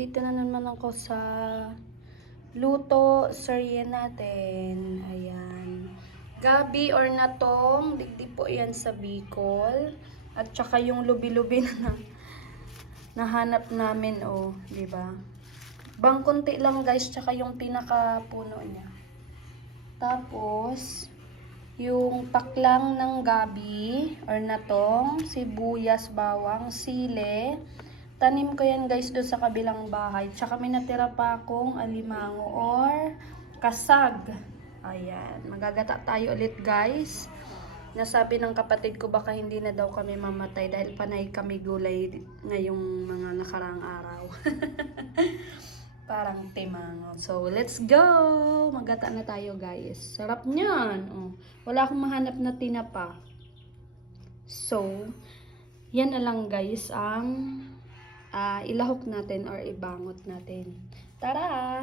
Dito na naman ako sa luto serye natin. Ayan. Gabi or natong, digdi po yan sa Bicol. At saka yung lubi-lubi na nahanap namin, oh, di ba? Bang konti lang guys, tsaka yung pinaka-puno niya. Tapos, yung paklang ng gabi or natong, sibuyas, bawang, sile. Tanim ko yan guys doon sa kabilang bahay. Tsaka may natira pa akong alimango or kasag. Ayan. Magagata tayo ulit guys. Nasabi ng kapatid ko baka hindi na daw kami mamatay dahil panay kami gulay ngayong mga nakaraang araw. Parang timango. So, let's go! Magata na tayo guys. Sarap niyan. Oh. Wala akong mahanap na tinapa. So, yan na lang guys ang ilahok natin or ibangot natin. Tara!